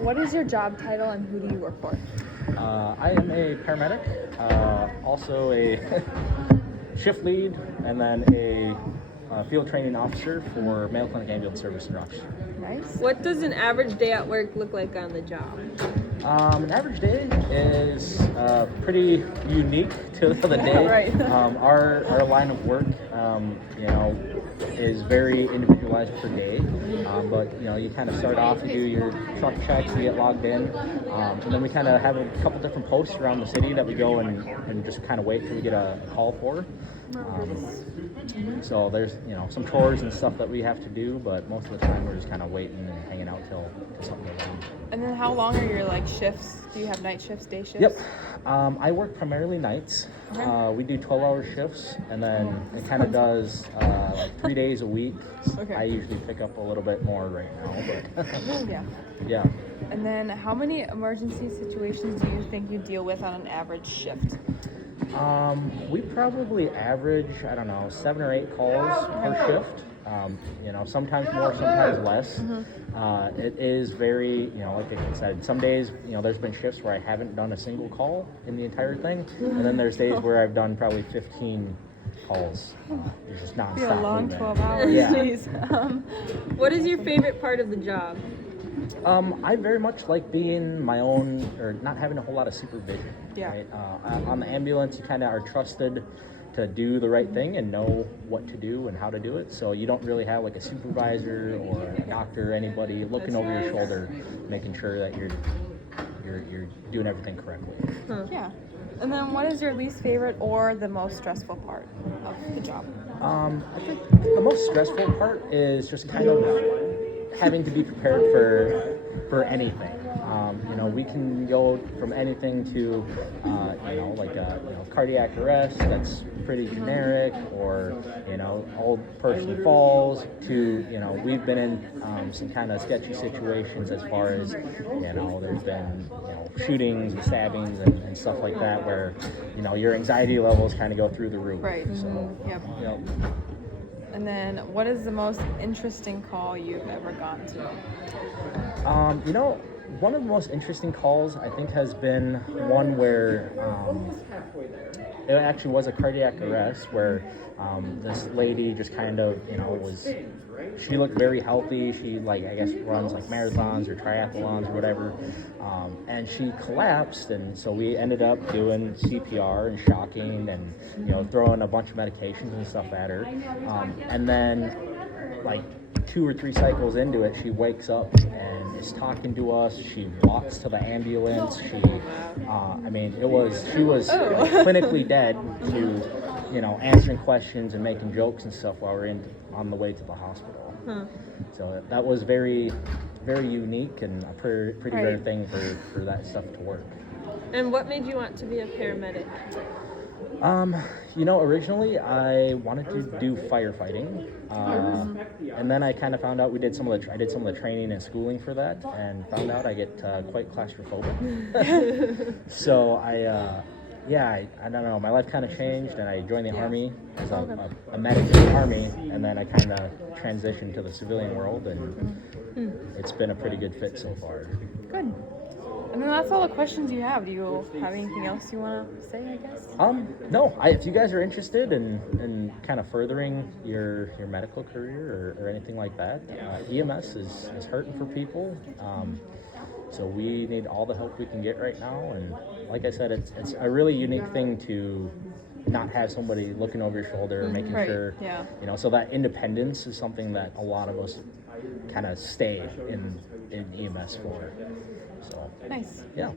what is your job title and who do you work for? I am a paramedic, also a shift lead, and then a field training officer for Mayo Clinic Ambulance Service in Rochester. Nice. What does an average day at work look like on the job? An average day is pretty unique to the day. Right. Our line of work, is very individualized per day. But you kind of start off, you do your truck checks, you get logged in, and then we kind of have a couple different posts around the city that we go and just kind of wait till we get a call for. So there's some chores and stuff that we have to do, but most of the time we're just kind of waiting and hanging out till something goes on. And then how long are your shifts? Do you have night shifts, day shifts? Yep. I work primarily nights. Okay. We do 12-hour shifts, and then it kind of does 3 days a week. Okay. I usually pick up a little bit more right now, but Yeah. yeah. And then how many emergency situations do you think you deal with on an average shift? We probably average, 7 or 8 calls per shift. Sometimes more, sometimes less. It is very, like I said, some days, there's been shifts where I haven't done a single call in the entire thing. And then there's days where I've done probably 15 calls. It's just nonstop. Be a long movement. 12 hours. Yeah. Jeez. What is your favorite part of the job? I very much like being my own, or not having a whole lot of supervision. Yeah. Right? On the ambulance, you kind of are trusted to do the right thing and know what to do and how to do it. So you don't really have like a supervisor or a doctor or anybody looking over your shoulder, making sure that you're doing everything correctly. Yeah. And then what is your least favorite or the most stressful part of the job? I think the most stressful part is just kind of having to be prepared for anything. We can go from anything to, cardiac arrest, that's pretty generic, or, old person falls, to, we've been in some kind of sketchy situations as far as, there's been, shootings and stabbings and stuff like that where, your anxiety levels kind of go through the roof. Right. So, Yep. And then what is the most interesting call you've ever gone to? One of the most interesting calls I think has been one where it actually was a cardiac arrest where this lady just kind of, she looked very healthy. She runs marathons or triathlons or whatever. And she collapsed, and so we ended up doing CPR and shocking and, throwing a bunch of medications and stuff at her. And then 2 or 3 cycles into it, she wakes up and is talking to us. She walks to the ambulance. She was clinically dead to, answering questions and making jokes and stuff while we're on the way to the hospital. So that was very, very unique and a pretty rare thing for that stuff to work. And what made you want to be a paramedic? Originally I wanted to do firefighting, and then I kind of found out I did some of the training and schooling for that, and found out I get quite claustrophobic. So I don't know. My life kind of changed, and I joined the Army as a medic in the Army, and then I kind of transitioned to the civilian world, and it's been a pretty good fit so far. Good. And then that's all the questions you have. Do you have anything else you want to say, I guess? No. If you guys are interested in kind of furthering your medical career or anything like that, EMS is hurting for people. So we need all the help we can get right now. And like I said, it's a really unique thing to not have somebody looking over your shoulder, making sure, so that independence is something that a lot of us kind of stay in EMS for. So nice. Yeah.